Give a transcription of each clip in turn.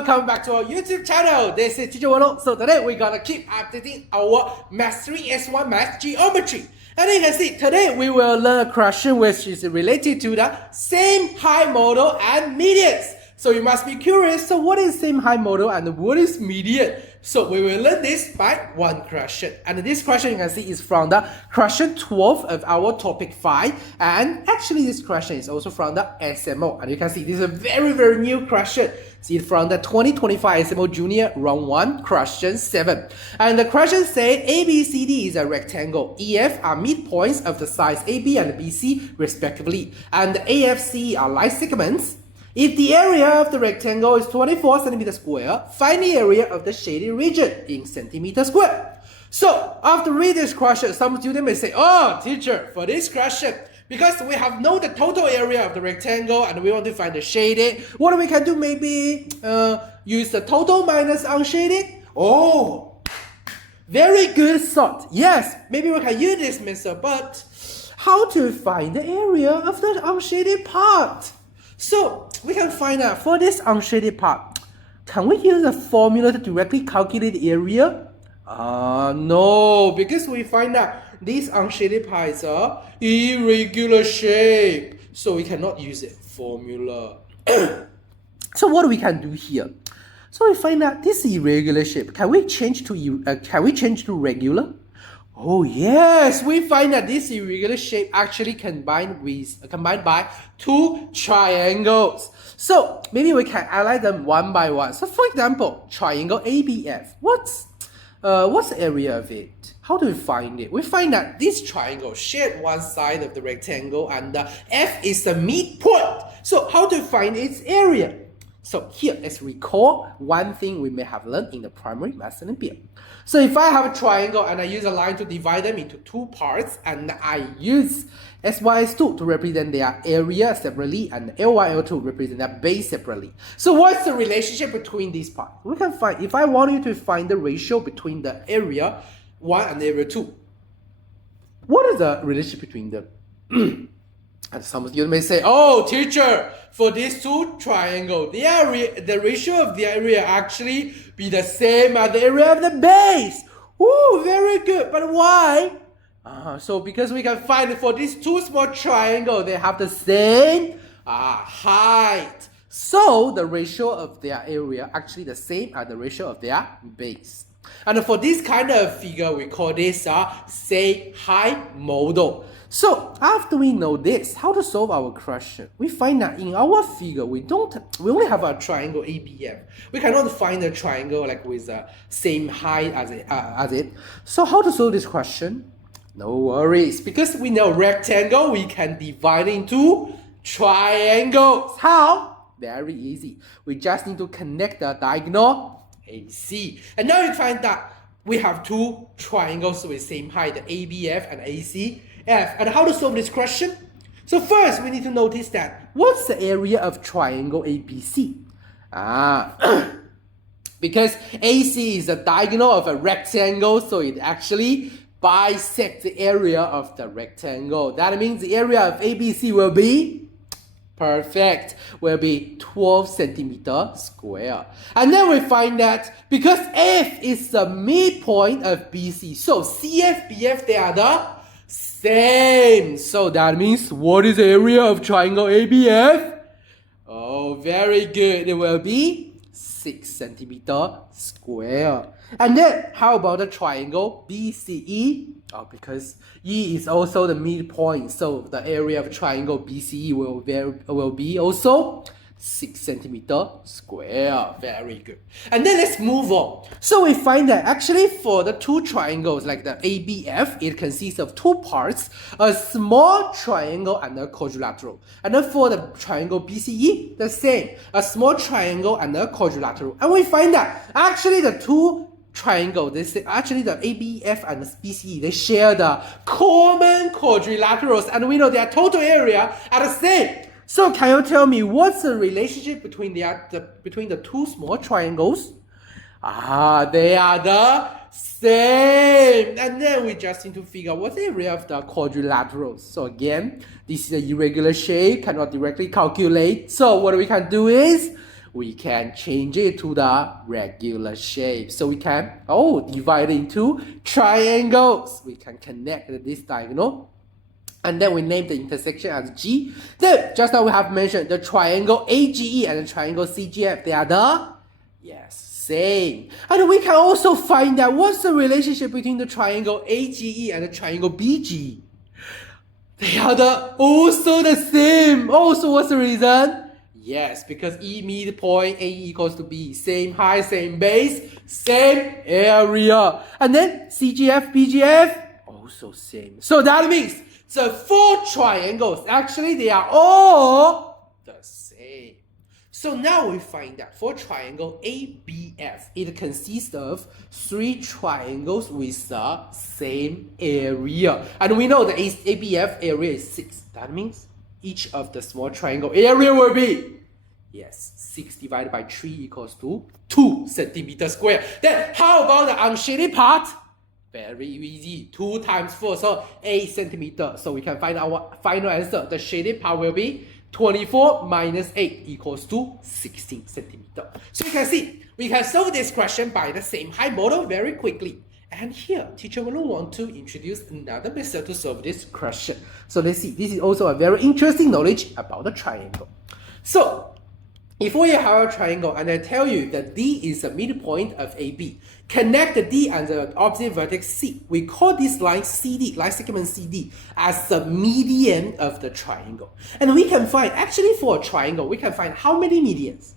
welcome back to our YouTube channel. This is Teacher Wano. So today we're gonna keep updating our Math 3 S1 Math Geometry. And you can see today we will learn a question which is related to the same height model and medians. So you must be curious, so what is same height model and what is median? So we will learn this by one question. And this question you can see is from the question 12 of our topic 5. And actually this question is also from the SMO. And you can see this is a very new question. See it from the 2025 SMO Junior Round 1 question 7. And the question said ABCD is a rectangle. EF are midpoints of the sides AB and BC respectively. And the AFC are line segments. If the area of the rectangle is 24 cm square, find the area of the shaded region in centimeter square. So, after reading this question, some students may say, oh, teacher, for this question, because we have known the total area of the rectangle and we want to find the shaded, what we can do maybe use the total minus unshaded? Oh, very good thought. Yes, maybe we can use this method, but how to find the area of the unshaded part? So, we can find out for this unshaded part, can we use a formula to directly calculate the area? No, because we find out this unshaded part is a irregular shape, so we cannot use a formula. So what we can do here? So we find out this irregular shape. Can we change to regular? Oh yes, we find that this irregular shape actually combined by two triangles. So maybe we can highlight them one by one. So for example, triangle ABF. What's the area of it? How do we find it? We find that this triangle shared one side of the rectangle and the F is the midpoint. So how to find its area? So here, let's recall one thing we may have learned in the primary math Olympiad. So if I have a triangle and I use a line to divide them into two parts and I use SY, S2 to represent their area separately and LY, L2 represent their base separately. So what's the relationship between these parts? We can find, if I want you to find the ratio between the area 1 and area 2, what is the relationship between them? And some of you may say, oh, teacher, for these two triangles, the ratio of the area actually be the same as the area of the base. Ooh, very good. But why? So because we can find for these two small triangles, they have the same height. So the ratio of their area actually the same as the ratio of their base. And for this kind of figure, we call this a same height model. So after we know this, how to solve our question, we find that in our figure, we only have a triangle ABF. We cannot find a triangle like with the same height as it. So how to solve this question? No worries, because we know rectangle, we can divide into triangles. How? Very easy. We just need to connect the diagonal AC. And now you find that we have two triangles with same height, the ABF and ACF. And how to solve this question? So first, we need to notice that what's the area of triangle ABC? Because AC is the diagonal of a rectangle, so it actually bisects the area of the rectangle. That means the area of ABC will be perfect, will be 12 centimeter square. And then we find that because F is the midpoint of BC, so CF, BF, they are the same. So that means what is the area of triangle ABF? Oh, very good. It will be 6 centimeter square. And then how about the triangle BCE? Oh, because E is also the midpoint, so the area of triangle BCE will be also 6 centimeter square. Very good. And then let's move on. So we find that actually for the two triangles like the ABF, it consists of two parts, a small triangle and a quadrilateral. And then for the triangle BCE, the same, a small triangle and a quadrilateral. And we find that actually the two triangle, actually the ABF and the BCE, they share the common quadrilaterals, and we know their total area are the same. So can you tell me what's the relationship between the two small triangles? They are the same. And then we just need to figure out what's the area of the quadrilaterals. So again, this is an irregular shape, cannot directly calculate. So what we can do is we can change it to the regular shape. So we can, divide it into triangles. We can connect this diagonal. And then we name the intersection as G. Then, just now we have mentioned the triangle AGE and the triangle CGF. They are same. And we can also find out what's the relationship between the triangle AGE and the triangle BGE. They are also the same. Also, what's the reason? Yes, because E midpoint, AE equals to B. Same height, same base, same area. And then CGF, BGF, also same. So that means the 4 triangles, actually, they are all the same. So now we find that for triangle ABF, it consists of 3 triangles with the same area. And we know the ABF area is 6. That means each of the small triangle area will be, 6 divided by 3 equals to 2 centimeters square. Then how about the unshaded part? Very easy. 2 times 4, so 8 centimeters. So we can find our final answer. The shaded part will be 24 minus 8 equals to 16 centimeters. So you can see, we can solve this question by the same height model very quickly. And here, teacher will want to introduce another method to solve this question. So let's see, this is also a very interesting knowledge about the triangle. So, if we have a triangle and I tell you that D is the midpoint of AB, connect the D and the opposite vertex C. We call this line CD, line segment CD, as the median of the triangle. And we can find, actually for a triangle, we can find how many medians?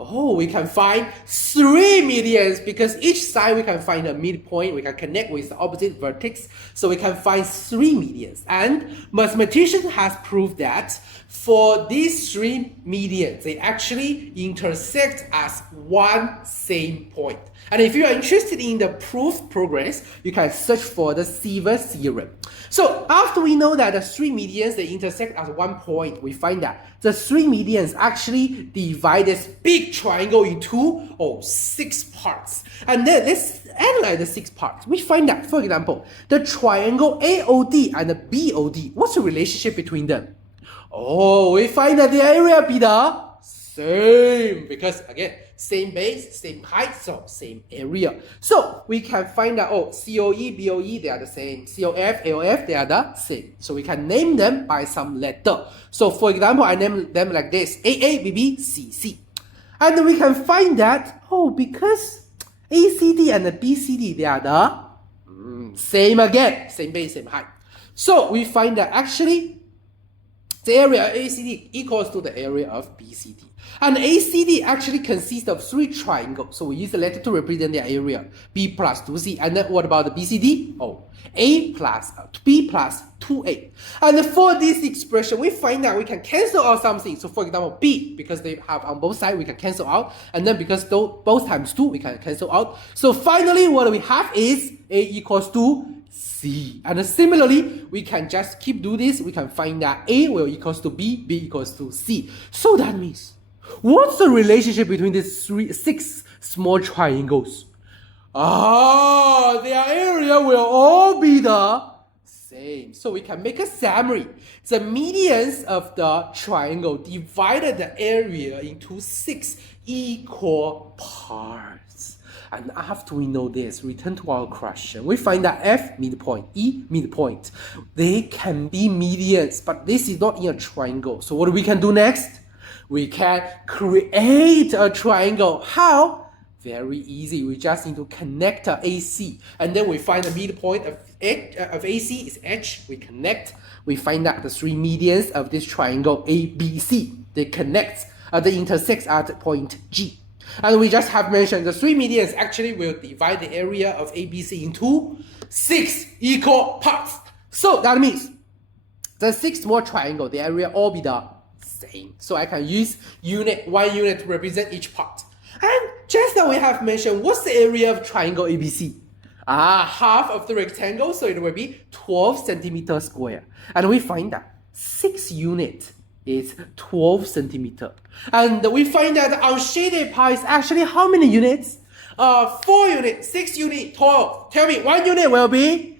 We can find 3 medians because each side we can find a midpoint, we can connect with the opposite vertex, so we can find 3 medians. And mathematician has proved that for these 3 medians, they actually intersect as one same point. And if you are interested in the proof progress, you can search for the Siever's theorem. So after we know that the 3 medians, they intersect at one point, we find that the 3 medians actually divide this big triangle into 6 parts. And then let's analyze the 6 parts. We find that, for example, the triangle AOD and the BOD, what's the relationship between them? We find that the area be the same because again, same base, same height, so same area. So we can find that COE, BOE, they are the same. COF, AOF, they are the same. So we can name them by some letter. So for example, I name them like this: AA, BB, CC. And we can find that, because ACD and the BCD, they are the same again, same base, same height. So we find that actually the area of ACD equals to the area of BCD. And ACD actually consists of 3 triangles. So we use the letter to represent their area. B plus 2C. And then what about the BCD? A plus B plus 2A. And for this expression, we find that we can cancel out something. So for example, B, because they have on both sides, we can cancel out. And then because both times 2, we can cancel out. So finally, what we have is A equals to C. And similarly, we can just keep do this. We can find that A will equals to B, B equals to C. So that means, what's the relationship between these 6 small triangles? Their area will all be the same. So we can make a summary. The medians of the triangle divided the area into 6 equal parts. And after we know this, return to our question. We find that F midpoint, E midpoint. They can be medians, but this is not in a triangle. So what we can do next? We can create a triangle. How? Very easy. We just need to connect AC. And then we find the midpoint of AC is H. We connect. We find that the 3 medians of this triangle ABC. They connect. They intersect at point G. And we just have mentioned the 3 medians actually will divide the area of ABC into 6 equal parts. So that means the 6 small triangle, the area all be the same. So I can use one unit to represent each part. And just now we have mentioned what's the area of triangle ABC? Half of the rectangle, so it will be 12 centimeters square. And we find that 6 units is 12 centimeters. And we find that the unshaded part is actually how many units? 4 units, 6 units, 12. Tell me, 1 unit will be?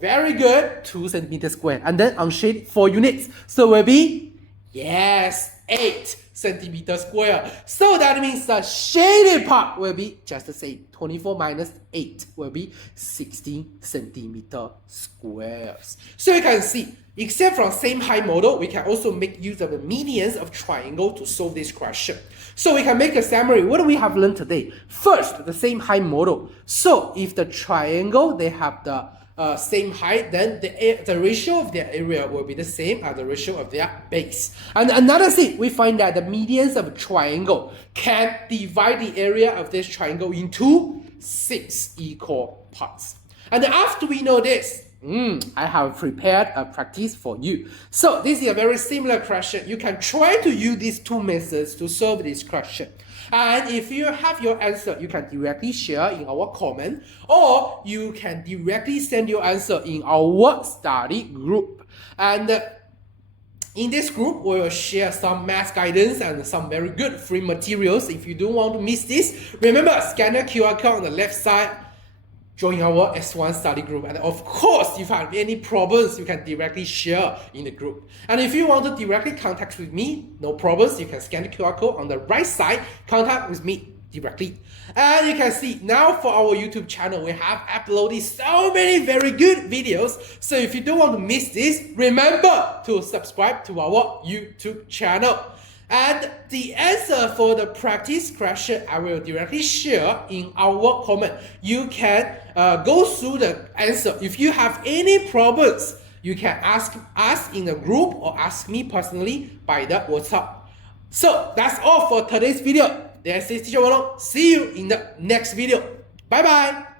Very good. 2 centimeters square. And then unshaded 4 units. So will be? Yes, 8. centimeter square. So that means the shaded part will be just the same. 24 minus 8 will be 16 centimeter squares. So you can see, except from same height model, we can also make use of the medians of triangle to solve this question. So we can make a summary. What do we have learned today? First, the same height model. So if the triangle, they have the same height, then the ratio of their area will be the same as the ratio of their base. And another thing, we find that the medians of a triangle can divide the area of this triangle into 6 equal parts. And after we know this, I have prepared a practice for you. So this is a very similar question. You can try to use these two methods to solve this question. And if you have your answer, you can directly share in our comment, or you can directly send your answer in our study group. And in this group, we will share some math guidance and some very good free materials. If you don't want to miss this, remember, scan the QR code on the left side, join our S1 study group. And of course, if you have any problems, you can directly share in the group. And if you want to directly contact with me, no problems, you can scan the QR code on the right side, contact with me directly. And you can see now for our YouTube channel, we have uploaded so many very good videos. So if you don't want to miss this, remember to subscribe to our YouTube channel. And the answer for the practice question, I will directly share in our comment. You can go through the answer. If you have any problems, you can ask us in the group or ask me personally by the WhatsApp. So that's all for today's video. This is Teacher Wong. See you in the next video. Bye bye.